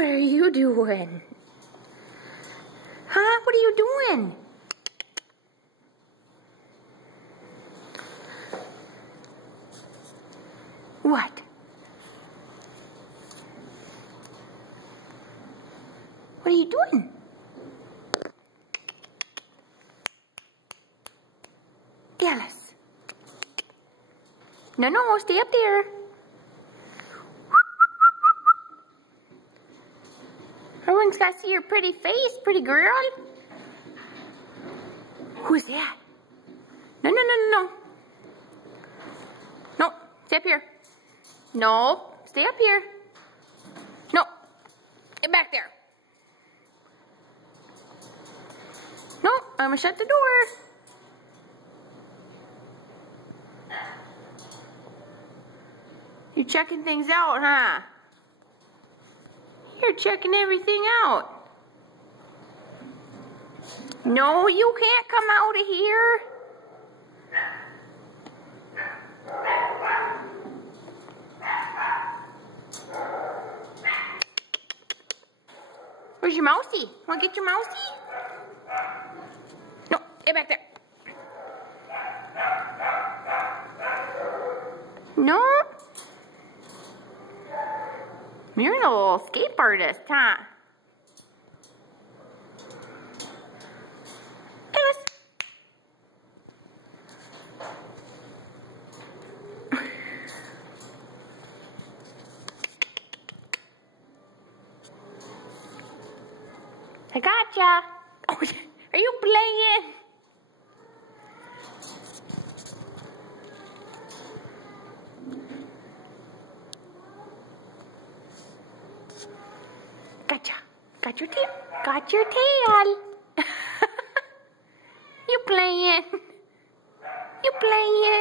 What are you doing? Huh? What are you doing? What? What are you doing? Alice. No, stay up there. Everyone's got to see your pretty face, pretty girl. Who's that? No. No, stay up here. No, stay up here. No, get back there. No, I'm gonna shut the door. You're checking things out, huh? You're checking everything out. No, you can't come out of here. Where's your mousey? Want to get your mousey? No, get back there. No. You're a little escape artist, huh? Alice. I gotcha. Oh, are you playing? Gotcha. Got your tail. Got your tail. You playing? You playing?